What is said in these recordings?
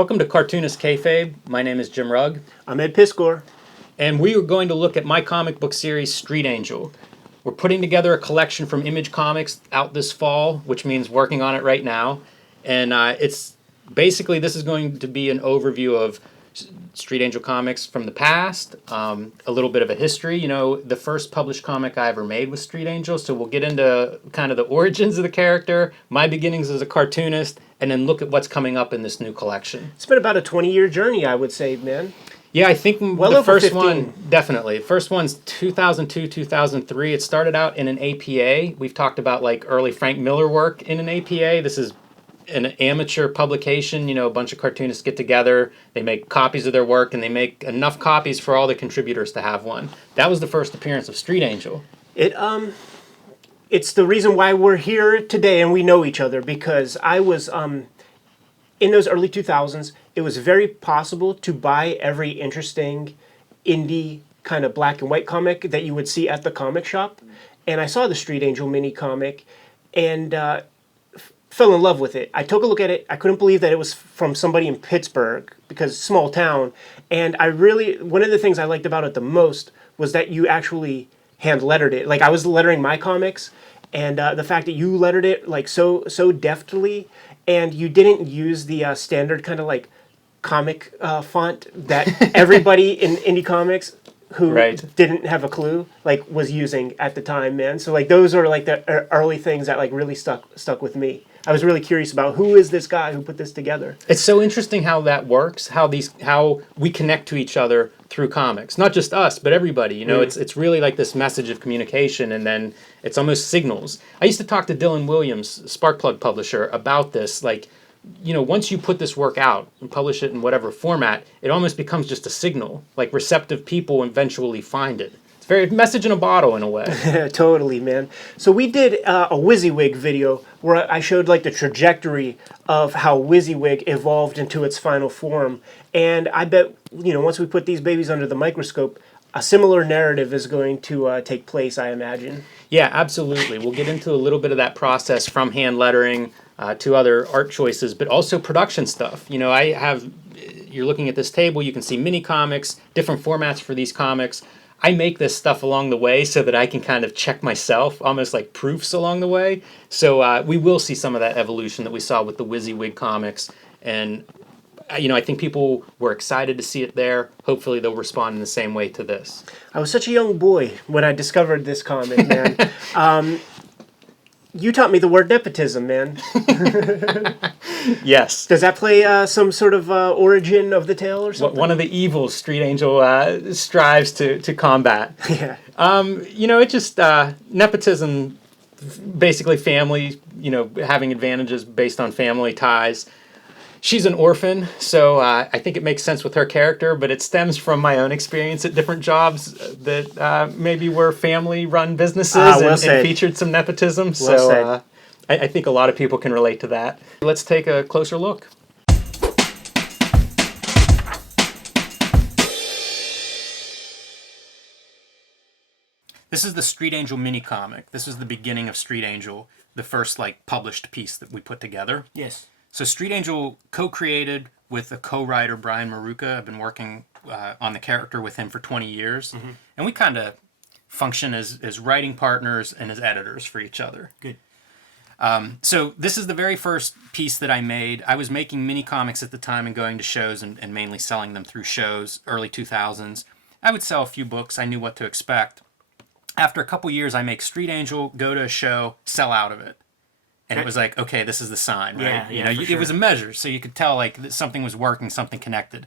Welcome to Cartoonist Kayfabe. My name is Jim Rugg, I'm Ed Piscor. and we are going to look at my comic book series, Street Angel. We're putting together a collection from Image Comics out this fall, which means working on it right now. And it's basically, this is going to be an overview of Street Angel comics from the past, a little bit of a history. You know, the first published comic I ever made was Street Angel, so we'll get into kind of the origins of the character, my beginnings as a cartoonist, and then look at what's coming up in this new collection. It's been about a 20-year journey, I would say, man. Yeah, I think Well the over first 15. one, definitely. The first one's 2002, 2003. It started out in an APA. We've talked about like early Frank Miller work in an APA. This is an amateur publication. You know, a bunch of cartoonists get together, they make copies of their work, and they make enough copies for all the contributors to have one. That was the first appearance of Street Angel. It's the reason why we're here today and we know each other, because I was in those early 2000s, it was very possible to buy every interesting indie kind of black and white comic that you would see at the comic shop. And I saw the Street Angel mini comic and fell in love with it. I took a look at it. I couldn't believe that it was from somebody in Pittsburgh, because small town. And one of the things I liked about it the most was that you actually hand lettered it. Like, I was lettering my comics, and the fact that you lettered it like so deftly, and you didn't use the standard kind of like comic font that everybody in indie comics who didn't have a clue like was using at the time, man. So like those are like the early things that like really stuck with me. I was really curious about who is this guy who put this together. It's so interesting how that works, how we connect to each other through comics. Not just us, but everybody. You know, it's really like this message of communication, and then it's almost signals. I used to talk to Dylan Williams, Sparkplug publisher, about this. Like, you know, once you put this work out and publish it in whatever format, it almost becomes just a signal. Like, receptive people eventually find it. It's very message in a bottle in a way. Totally, man. So we did a WYSIWYG video where I showed like the trajectory of how WYSIWYG evolved into its final form. And I bet, you know, once we put these babies under the microscope, a similar narrative is going to take place, I imagine. Yeah, absolutely. We'll get into a little bit of that process, from hand lettering to other art choices, but also production stuff. You know, you're looking at this table, you can see mini comics, different formats for these comics. I make this stuff along the way so that I can kind of check myself, almost like proofs along the way. So we will see some of that evolution that we saw with the WYSIWYG comics. And, you know, I think people were excited to see it there. Hopefully they'll respond in the same way to this. I was such a young boy when I discovered this comic, man. You taught me the word nepotism, man. Yes. Does that play some sort of origin of the tale or something? One of the evils Street Angel strives to combat. Yeah. You know, it just, nepotism, basically family, you know, having advantages based on family ties. She's an orphan, so I think it makes sense with her character, but it stems from my own experience at different jobs that maybe were family-run businesses and featured some nepotism. So I think a lot of people can relate to that. Let's take a closer look. This is the Street Angel mini comic. This is the beginning of Street Angel, the first like published piece that we put together. Yes. So Street Angel co-created with a co-writer, Brian Maruca. I've been working on the character with him for 20 years. Mm-hmm. And we kind of function as writing partners and as editors for each other. Good. So this is the very first piece that I made. I was making mini comics at the time and going to shows and mainly selling them through shows, early 2000s. I would sell a few books. I knew what to expect. After a couple years, I make Street Angel, go to a show, sell out of it. And it was like, okay, this is the sign, right? Yeah, It was a measure, so you could tell like that something was working, something connected.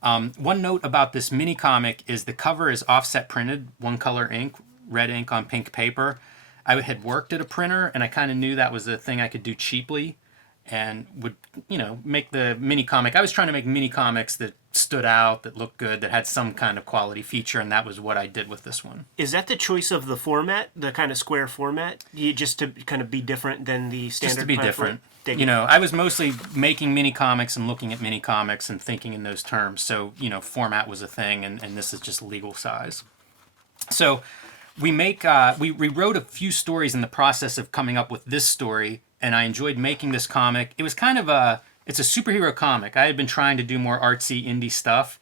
One note about this mini comic is the cover is offset printed, one color ink, red ink on pink paper. I had worked at a printer, and I kind of knew that was a thing I could do cheaply, and would, you know, make the mini comic. I was trying to make mini comics that stood out, that looked good, that had some kind of quality feature, and that was what I did with this one. Is that the choice of the format, the kind of square format? Just to kind of be different than the standard? Just to be different. You know, I was mostly making mini comics and looking at mini comics and thinking in those terms. So, you know, format was a thing, and this is just legal size. So we wrote a few stories in the process of coming up with this story, and I enjoyed making this comic. It was kind of It's a superhero comic. I had been trying to do more artsy indie stuff,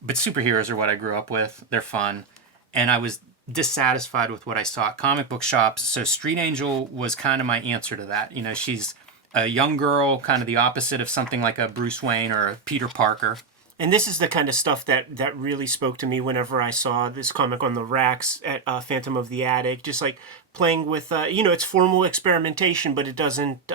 but superheroes are what I grew up with. They're fun. And I was dissatisfied with what I saw at comic book shops. So Street Angel was kind of my answer to that. You know, she's a young girl, kind of the opposite of something like a Bruce Wayne or a Peter Parker. And this is the kind of stuff that really spoke to me whenever I saw this comic on the racks at Phantom of the Attic. Just like playing with, it's formal experimentation, but it doesn't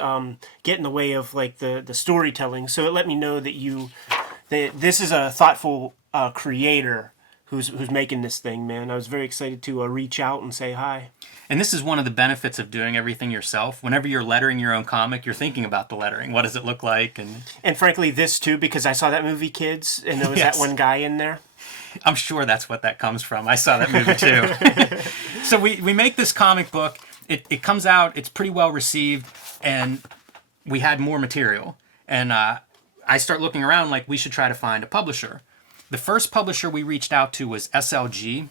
get in the way of like the storytelling. So it let me know that this is a thoughtful creator who's making this thing, man. I was very excited to reach out and say hi. And this is one of the benefits of doing everything yourself. Whenever you're lettering your own comic, you're thinking about the lettering. What does it look like? And frankly, this too, because I saw that movie Kids, and there was Yes. that one guy in there. I'm sure that's what that comes from. I saw that movie too. So we make this comic book. It comes out. It's pretty well received. And we had more material. And I start looking around like we should try to find a publisher. The first publisher we reached out to was SLG.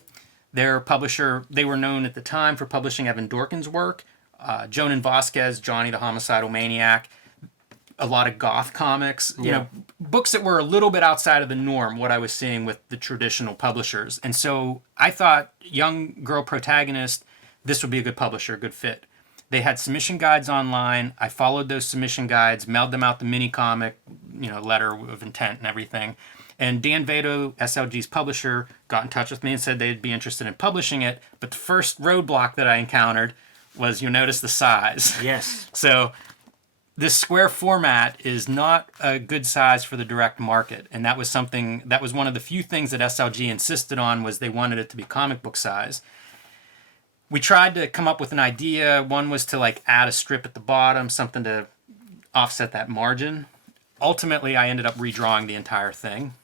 Their publisher, they were known at the time for publishing Evan Dorkin's work, Jonan Vasquez, Johnny the Homicidal Maniac, a lot of goth comics, you know, books that were a little bit outside of the norm, what I was seeing with the traditional publishers. And so I thought, young girl protagonist, this would be a good publisher, a good fit. They had submission guides online. I followed those submission guides, mailed them out the mini comic, letter of intent and everything. And Dan Vado, SLG's publisher, got in touch with me and said they'd be interested in publishing it. But the first roadblock that I encountered was, you notice the size. Yes. So this square format is not a good size for the direct market. And that was one of the few things that SLG insisted on, was they wanted it to be comic book size. We tried to come up with an idea. One was to like add a strip at the bottom, something to offset that margin. Ultimately, I ended up redrawing the entire thing.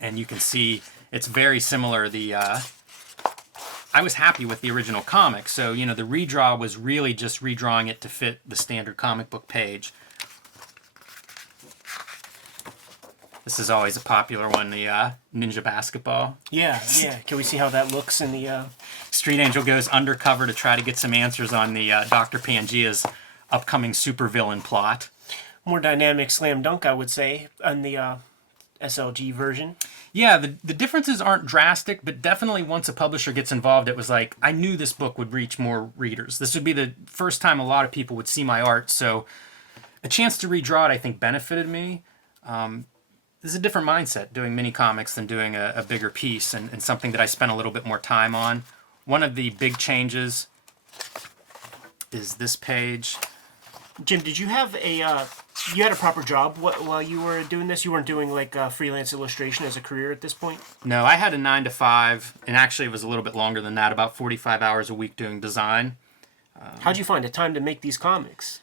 And you can see it's very similar. I was happy with the original comic. So, the redraw was really just redrawing it to fit the standard comic book page. This is always a popular one, the Ninja Basketball. Yeah. Can we see how that looks in the... Street Angel goes undercover to try to get some answers on the Dr. Pangea's upcoming supervillain plot. More dynamic slam dunk, I would say, on the SLG version. Yeah, the differences aren't drastic, but definitely once a publisher gets involved, it was like, I knew this book would reach more readers. This would be the first time a lot of people would see my art, so a chance to redraw it, I think, benefited me. This is a different mindset, doing mini comics, than doing a bigger piece, and something that I spent a little bit more time on. One of the big changes is this page. Jim, did you have you had a proper job while you were doing this? You weren't doing like freelance illustration as a career at this point? No, I had a 9 to 5, and actually it was a little bit longer than that, about 45 hours a week doing design. How'd you find the time to make these comics?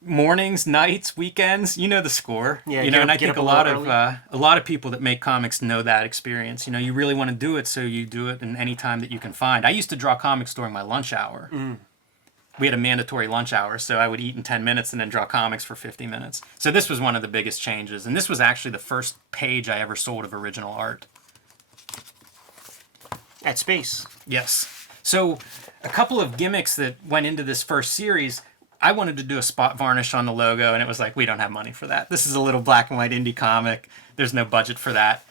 Mornings, nights, weekends, you know the score. Yeah, and I get think up a lot of people that make comics know that experience. You really want to do it, so you do it in any time that you can find. I used to draw comics during my lunch hour. We had a mandatory lunch hour, so I would eat in 10 minutes and then draw comics for 50 minutes. So this was one of the biggest changes, and this was actually the first page I ever sold of original art. At Space. Yes. So a couple of gimmicks that went into this first series. I wanted to do a spot varnish on the logo, and it was like, we don't have money for that. This is a little black and white indie comic. There's no budget for that.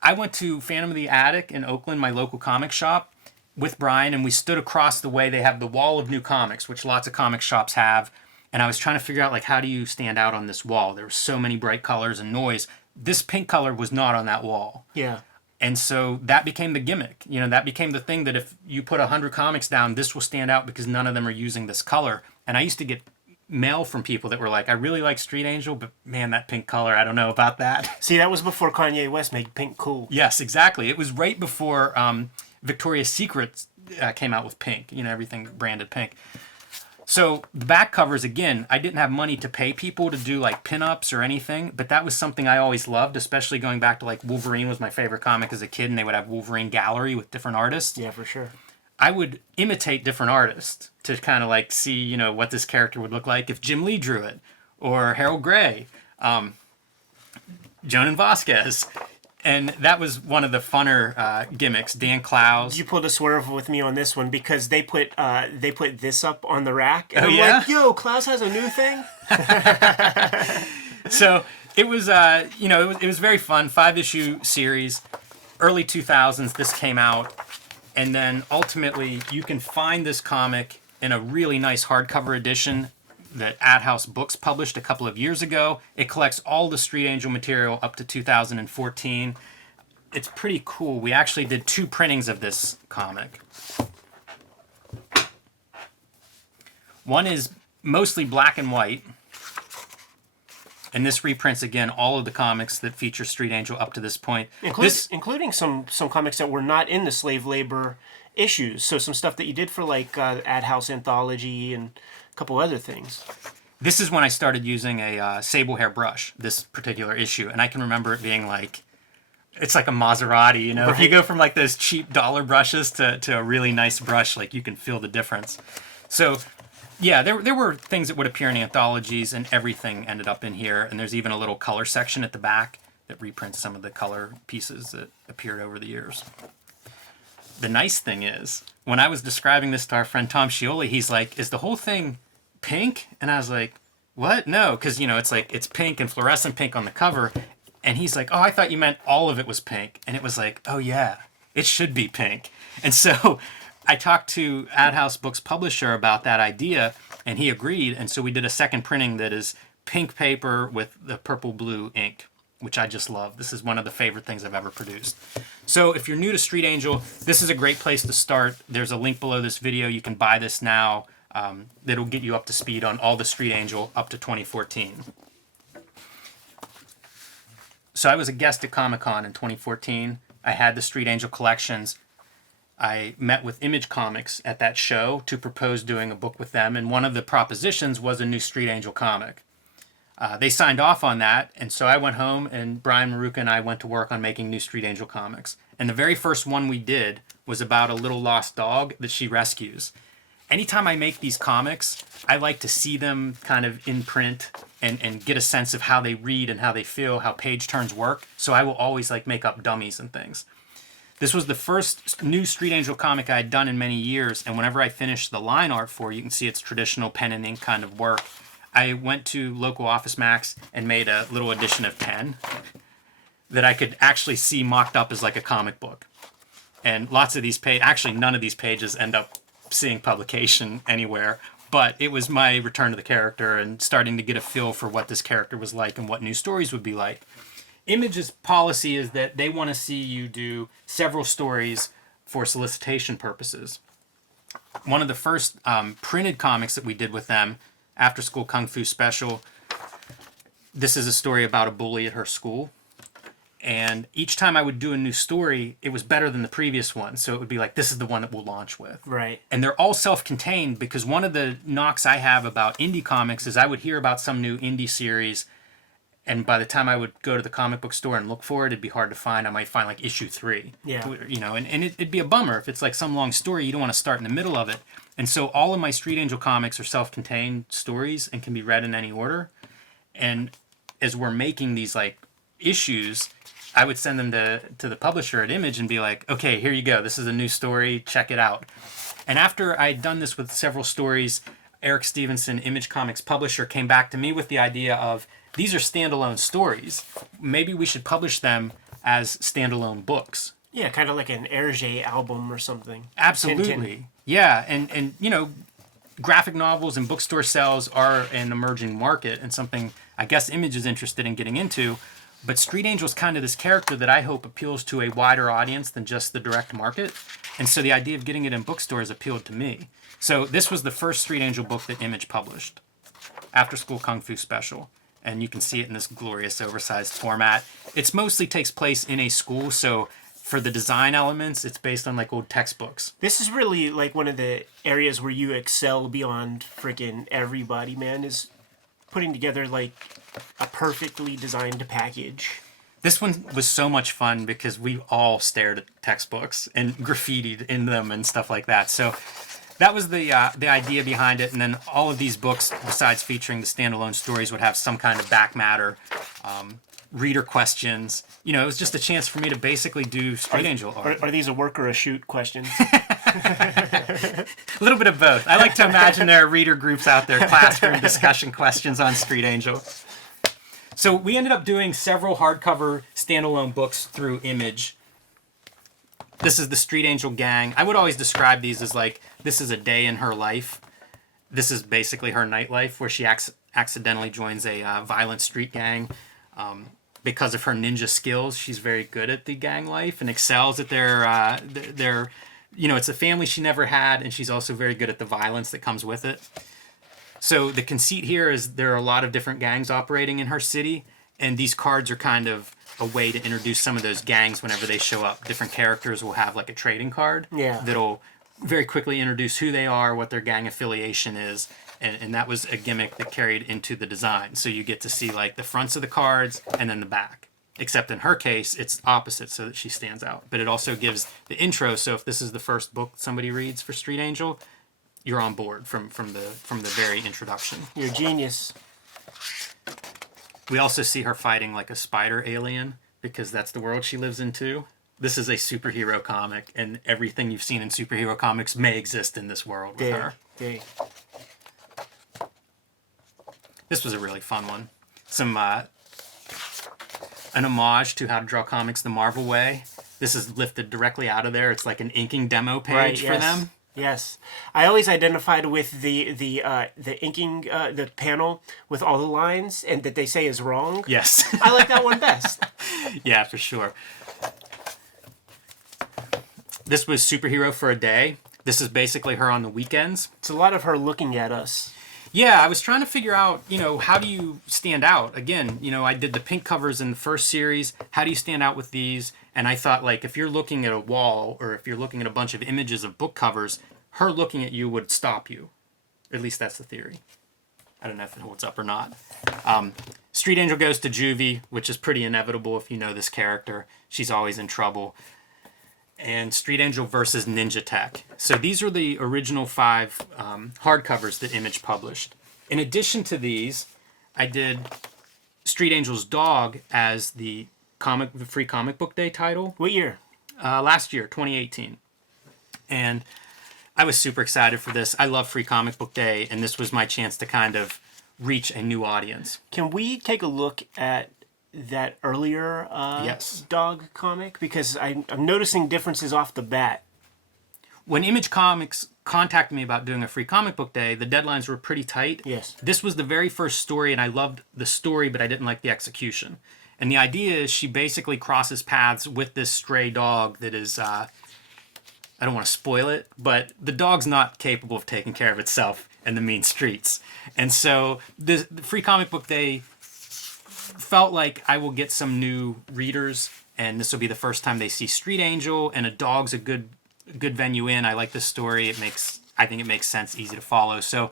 I went to Phantom of the Attic in Oakland, my local comic shop, with Brian, and we stood across the way. They have the wall of new comics, which lots of comic shops have. And I was trying to figure out, like, how do you stand out on this wall? There were so many bright colors and noise. This pink color was not on that wall. Yeah. And so that became the gimmick. That became the thing that if you put 100 comics down, this will stand out because none of them are using this color. And I used to get mail from people that were like, I really like Street Angel, but man, that pink color, I don't know about that. See, that was before Kanye West made pink cool. Yes, exactly. It was right before Victoria's Secret came out with pink, everything branded pink. So the back covers, again, I didn't have money to pay people to do like pinups or anything, but that was something I always loved, especially going back to like Wolverine was my favorite comic as a kid, and they would have Wolverine gallery with different artists. Yeah, for sure. I would imitate different artists to kind of like see, what this character would look like if Jim Lee drew it, or Harold Gray, Jonan Vasquez. And that was one of the funner gimmicks. Dan Clowes. You pulled a swerve with me on this one because they put this up on the rack, and Oh, I'm yeah? like, "Yo, Klaus has a new thing." So it was, it was very fun. 5-issue series, early 2000s. This came out, and then ultimately you can find this comic in a really nice hardcover edition that AdHouse Books published a couple of years ago. It collects all the Street Angel material up to 2014. It's pretty cool. We actually did 2 printings of this comic. One is mostly black and white. And this reprints, again, all of the comics that feature Street Angel up to this point. Including some comics that were not in the slave labor issues. So some stuff that you did for like AdHouse Anthology and a couple other things. This is when I started using a sable hair brush, this particular issue. And I can remember it being like, it's like a Maserati, you know? Right. If you go from like those cheap dollar brushes to a really nice brush, like you can feel the difference. So yeah, there were things that would appear in anthologies, and everything ended up in here. And there's even a little color section at the back that reprints some of the color pieces that appeared over the years. The nice thing is, when I was describing this to our friend Tom Scioli, he's like, "Is the whole thing pink?" And I was like, "What? No," because it's pink and fluorescent pink on the cover. And he's like, "Oh, I thought you meant all of it was pink." And it was like, "Oh yeah, it should be pink." And so I talked to AdHouse Books publisher about that idea, and he agreed. And so we did a second printing that is pink paper with the purple-blue ink, which I just love. This is one of the favorite things I've ever produced. So if you're new to Street Angel, this is a great place to start. There's a link below this video. You can buy this now. That'll get you up to speed on all the Street Angel up to 2014. So I was a guest at Comic-Con in 2014. I had the Street Angel collections. I met with Image Comics at that show to propose doing a book with them, and one of the propositions was a new Street Angel comic. They signed off on that, and so I went home, and Brian Maruka and I went to work on making new Street Angel comics. And the very first one we did was about a little lost dog that she rescues. Anytime I make these comics, I like to see them kind of in print and get a sense of how they read and how they feel, how page turns work. So I will always like make up dummies and things. This was the first new Street Angel comic I had done in many years, and whenever I finished the line art for it, you can see it's traditional pen and ink kind of work. I went to local Office Max and made a little edition of 10 that I could actually see mocked up as like a comic book. And lots of these actually none of these pages end up seeing publication anywhere, but it was my return to the character and starting to get a feel for what this character was like and what new stories would be like. Image's policy is that they want to see you do several stories for solicitation purposes. One of the first printed comics that we did with them, After School Kung Fu Special, this is a story about a bully at her school. And each time I would do a new story, it was better than the previous one. So it would be like, this is the one that we'll launch with. Right. And they're all self-contained, because one of the knocks I have about indie comics is I would hear about some new indie series, and by the time I would go to the comic book store and look for it, it'd be hard to find. I might find like issue 3. Yeah. And it'd be a bummer if it's like some long story, you don't want to start in the middle of it. And so all of my Street Angel comics are self-contained stories and can be read in any order. And as we're making these like issues, I would send them to the publisher at Image and be like, okay, here you go. This is a new story. Check it out. And after I'd done this with several stories, Eric Stevenson, Image Comics publisher, came back to me with the idea of, these are standalone stories. Maybe we should publish them as standalone books. Yeah, kind of like an Hergé album or something. Absolutely. Tintin. Yeah, and graphic novels and bookstore sales are an emerging market and something I guess Image is interested in getting into. But Street Angel is kind of this character that I hope appeals to a wider audience than just the direct market. And so the idea of getting it in bookstores appealed to me. So this was the first Street Angel book that Image published, After School Kung Fu Special. And you can see it in this glorious oversized format. It mostly takes place in a school, so for the design elements, it's based on like old textbooks. This is really like one of the areas where you excel beyond freaking everybody, man, is putting together like a perfectly designed package. This one was so much fun because we all stared at textbooks and graffitied in them and stuff like that. So that was the idea behind it. And then all of these books, besides featuring the standalone stories, would have some kind of back matter. reader questions. You know, it was just a chance for me to basically do Street Angel art. Are these a work or a shoot questions? A little bit of both. I like to imagine there are reader groups out there, classroom discussion questions on Street Angel. So we ended up doing several hardcover standalone books through Image. This is the Street Angel gang. I would always describe these as like, this is a day in her life. This is basically her nightlife, where she accidentally joins a violent street gang. Because of her ninja skills, she's very good at the gang life and excels at their, you know, it's a family she never had, and she's also very good at the violence that comes with it. So the conceit here is there are a lot of different gangs operating in her city, and these cards are kind of a way to introduce some of those gangs whenever they show up. Different characters will have like a trading card that'll very quickly introduce who they are, what their gang affiliation is, and that was a gimmick that carried into the design. So you get to see like the fronts of the cards and then the back. Except in her case, it's opposite so that she stands out. But it also gives the intro, so if this is the first book somebody reads for Street Angel, you're on board from the very introduction. You're a genius. We also see her fighting like a spider alien, because that's the world she lives in too. This is a superhero comic, and everything you've seen in superhero comics may exist in this world with her. This was a really fun one. Some an homage to How to Draw Comics the Marvel Way. This is lifted directly out of there. It's like an inking demo page for them. Yes, I always identified with the inking the panel with all the lines and that they say is wrong. Yes, I like that one best. Yeah, for sure. This was Superhero for a Day. This is basically her on the weekends. It's a lot of her looking at us. Yeah, I was trying to figure out, you know, how do you stand out? Again, you know, I did the pink covers in the first series. How do you stand out with these? And I thought, like, if you're looking at a wall or if you're looking at a bunch of images of book covers, her looking at you would stop you. At least that's the theory. I don't know if it holds up or not. Street Angel goes to Juvie, which is pretty inevitable if you know this character. She's always in trouble. And Street Angel versus Ninja Tech. So these are the original 5 hardcovers that Image published. In addition to these, I did Street Angel's dog as the free comic book day title. What year? Last year, 2018. And I was super excited for this. I love free comic book day, and this was my chance to kind of reach a new audience. Can we take a look at that earlier dog comic? Because I'm noticing differences off the bat. When Image Comics contacted me about doing a free comic book day, the deadlines were pretty tight. Yes. This was the very first story, and I loved the story, but I didn't like the execution. And the idea is she basically crosses paths with this stray dog that is, I don't want to spoil it, but the dog's not capable of taking care of itself in the mean streets. And so the free comic book day felt like I will get some new readers, and this will be the first time they see Street Angel, and a dog's a good venue in. I like this story. I think it makes sense, easy to follow. So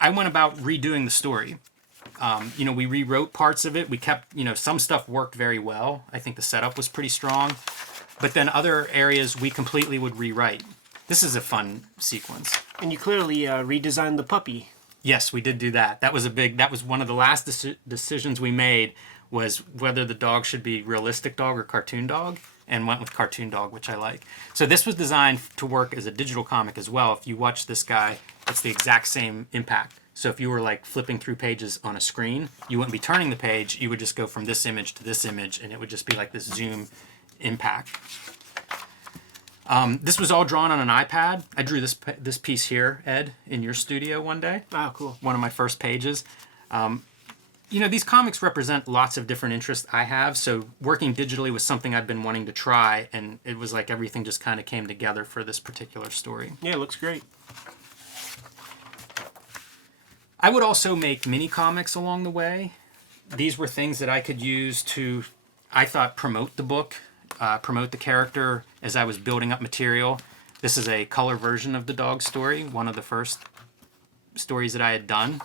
I went about redoing the story. You know, we rewrote parts of it. We kept, you know, some stuff worked very well. I think the setup was pretty strong. But then other areas we completely would rewrite. This is a fun sequence. And you clearly redesigned the puppy. Yes, we did do that. That was one of the last decisions we made, was whether the dog should be realistic dog or cartoon dog, and went with cartoon dog, which I like. So this was designed to work as a digital comic as well. If you watch this guy, it's the exact same impact. So if you were like flipping through pages on a screen, you wouldn't be turning the page. You would just go from this image to this image, and it would just be like this zoom impact. This was all drawn on an iPad. I drew this piece here, Ed, in your studio one day. Oh, cool. One of my first pages. You know, these comics represent lots of different interests I have, so working digitally was something I've been wanting to try, and it was like everything just kind of came together for this particular story. Yeah, it looks great. I would also make mini comics along the way. These were things that I could use to, I thought, promote the book, promote the character as I was building up material. This is a color version of the dog story, one of the first stories that I had done.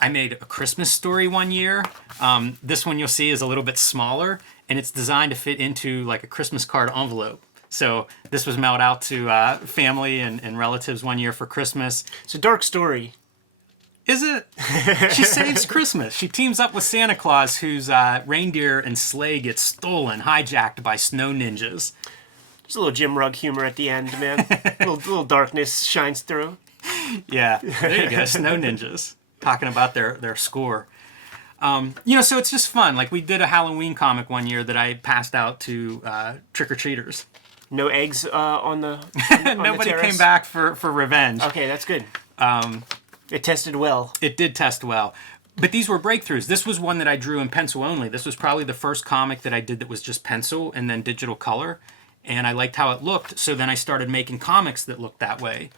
I made a Christmas story one year. This one you'll see is a little bit smaller, and it's designed to fit into like a Christmas card envelope. So this was mailed out to family and relatives one year for Christmas. It's a dark story. Is it? She saves Christmas. She teams up with Santa Claus, whose reindeer and sleigh gets stolen, hijacked by snow ninjas. There's a little Jim Rugg humor at the end, man. little darkness shines through. Yeah, there you go. Snow ninjas talking about their score. So it's just fun. Like, we did a Halloween comic one year that I passed out to trick-or-treaters. No eggs on the Nobody the came back for revenge. Okay, that's good. It tested well. It did test well. But these were breakthroughs. This was one that I drew in pencil only. This was probably the first comic that I did that was just pencil and then digital color. And I liked how it looked, so then I started making comics that looked that way.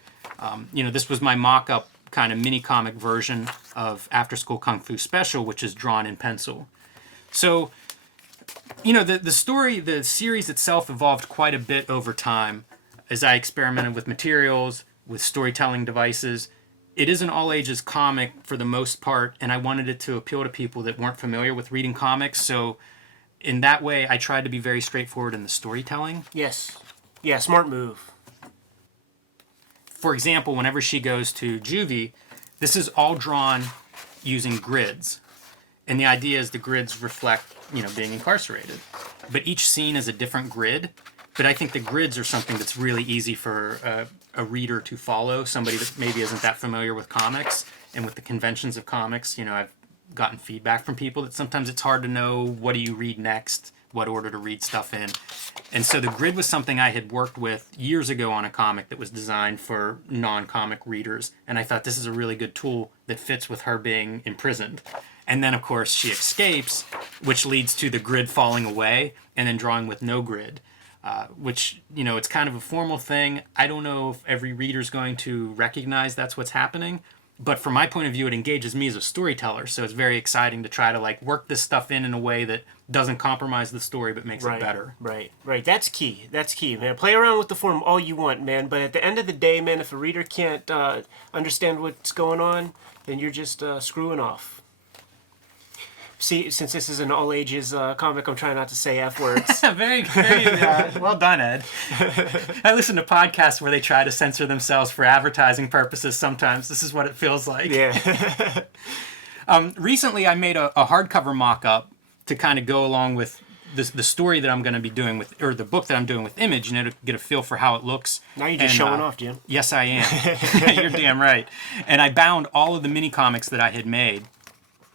This was my mock-up kind of mini-comic version of After School Kung Fu Special, which is drawn in pencil. So, the series itself evolved quite a bit over time as I experimented with materials, with storytelling devices. It is an all-ages comic for the most part, and I wanted it to appeal to people that weren't familiar with reading comics. So in that way, I tried to be very straightforward in the storytelling. Yes. Yeah, smart move. For example, whenever she goes to juvie, this is all drawn using grids. And the idea is the grids reflect, being incarcerated. But each scene is a different grid. But I think the grids are something that's really easy for a reader to follow, somebody that maybe isn't that familiar with comics and with the conventions of comics. I've gotten feedback from people that sometimes it's hard to know what do you read next, what order to read stuff in. And so the grid was something I had worked with years ago on a comic that was designed for non-comic readers. And I thought this is a really good tool that fits with her being imprisoned. And then, of course, she escapes, which leads to the grid falling away and then drawing with no grid. Which, it's kind of a formal thing. I don't know if every reader's going to recognize that's what's happening. But from my point of view, it engages me as a storyteller. So it's very exciting to try to work this stuff in a way that doesn't compromise the story but makes it better. Right. That's key, man. Play around with the form all you want, man. But at the end of the day, man, if a reader can't understand what's going on, then you're just screwing off. See, since this is an all-ages comic, I'm trying not to say F words. Very, very well done, Ed. I listen to podcasts where they try to censor themselves for advertising purposes sometimes. This is what it feels like. Yeah. Recently, I made a hardcover mock-up to kind of go along with the story that I'm going to be doing or the book that I'm doing with Image, to get a feel for how it looks. Now you're just showing off, Jim. Yes, I am. You're damn right. And I bound all of the mini-comics that I had made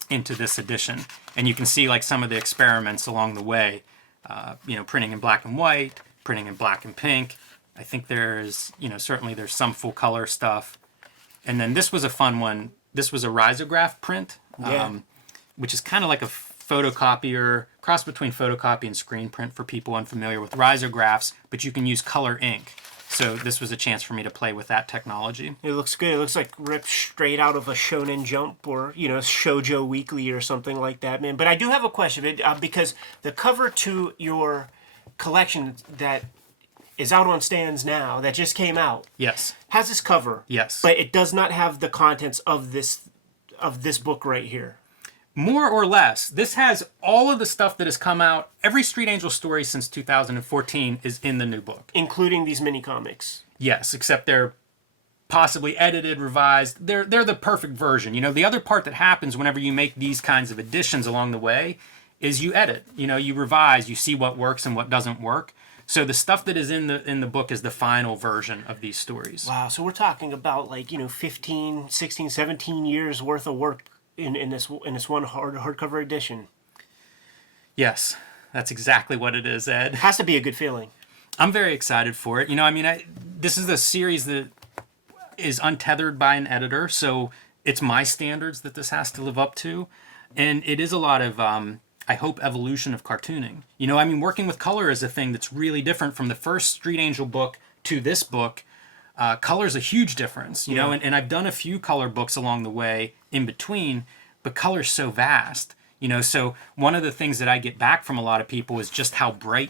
into this edition. And you can see some of the experiments along the way, printing in black and white, printing in black and pink. I think there's, certainly there's some full color stuff. And then this was a fun one. This was a risograph print, which is kind of like a photocopier, cross between photocopy and screen print for people unfamiliar with risographs, but you can use color ink. So this was a chance for me to play with that technology. It looks good. It looks like ripped straight out of a Shonen Jump or, Shoujo Weekly or something like that, man. But I do have a question, because the cover to your collection that is out on stands now, that just came out, Yes. has this cover. Yes. But it does not have the contents of this book right here. More or less. This has all of the stuff that has come out. Every Street Angel story since 2014 is in the new book. Including these mini comics. Yes, except they're possibly edited, revised. They're the perfect version. The other part that happens whenever you make these kinds of additions along the way is you edit. You revise, you see what works and what doesn't work. So the stuff that is in the book is the final version of these stories. Wow, so we're talking about 15, 16, 17 years worth of work in this one hardcover edition. Yes, that's exactly what it is, Ed. Has to be a good feeling. I'm very excited for it. This is a series that is untethered by an editor, so it's my standards that this has to live up to. And it is a lot of, I hope, evolution of cartooning. Working with color is a thing that's really different from the first Street Angel book to this book. Color is a huge difference, and I've done a few color books along the way in between, but color's so vast, so one of the things that I get back from a lot of people is just how bright,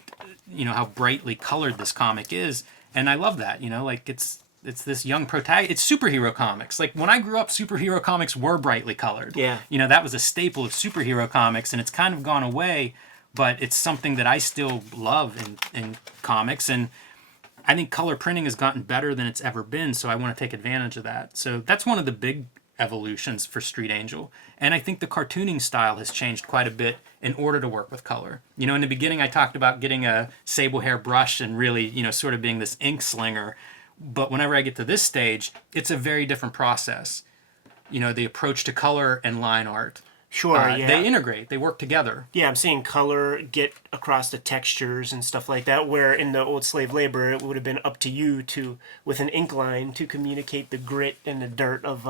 how brightly colored this comic is, and I love that, it's this young protagonist. It's superhero comics. When I grew up, superhero comics were brightly colored. Yeah. That was a staple of superhero comics, and it's kind of gone away, but it's something that I still love in comics, and I think color printing has gotten better than it's ever been, so I want to take advantage of that. So that's one of the big evolutions for Street Angel. And I think the cartooning style has changed quite a bit in order to work with color. You know, in the beginning I talked about getting a sable hair brush and really, you know, sort of being this ink slinger. But whenever I get to this stage, it's a very different process. You know, the approach to color and line art. Sure, yeah. They integrate, they work together. Yeah, I'm seeing color get across the textures and stuff like that, where in the old slave labor, it would have been up to you to, with an ink line, to communicate the grit and the dirt of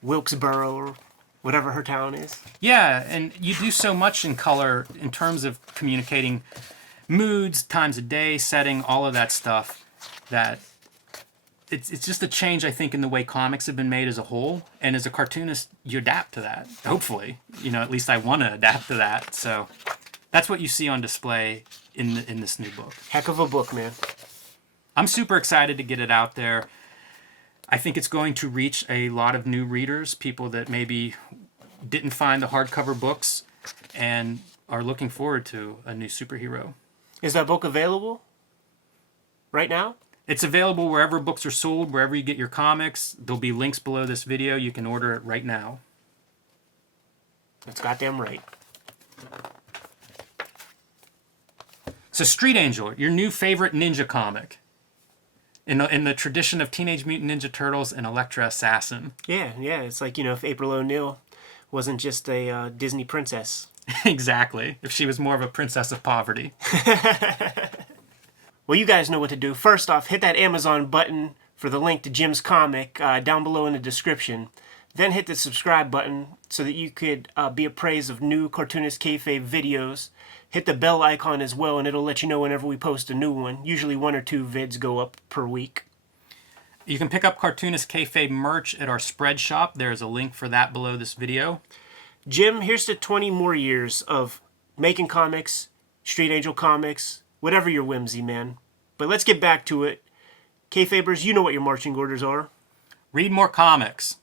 Wilkesboro or whatever her town is. Yeah, and you do so much in color in terms of communicating moods, times of day, setting, all of that stuff, that it's just a change, I think, in the way comics have been made as a whole. And as a cartoonist, you adapt to that, hopefully. You know, at least I want to adapt to that. So that's what you see on display in this new book. Heck of a book, man. I'm super excited to get it out there. I think it's going to reach a lot of new readers, people that maybe didn't find the hardcover books and are looking forward to a new superhero. Is that book available right now? It's available wherever books are sold, wherever you get your comics. There'll be links below this video. You can order it right now. That's goddamn right. So Street Angel, your new favorite ninja comic. In the tradition of Teenage Mutant Ninja Turtles and Elektra Assassin. Yeah. It's like, you know, if April O'Neil wasn't just a Disney princess. Exactly. If she was more of a princess of poverty. Well, you guys know what to do. First off, hit that Amazon button for the link to Jim's comic down below in the description. Then hit the subscribe button so that you could be appraised of new Cartoonist Kayfabe videos. Hit the bell icon as well, and it'll let you know whenever we post a new one. Usually 1 or 2 vids go up per week. You can pick up Cartoonist Kayfabe merch at our spread shop. There's a link for that below this video. Jim, here's to 20 more years of making comics, Street Angel comics, whatever your whimsy, man. But let's get back to it. Kayfabers, you know what your marching orders are. Read more comics.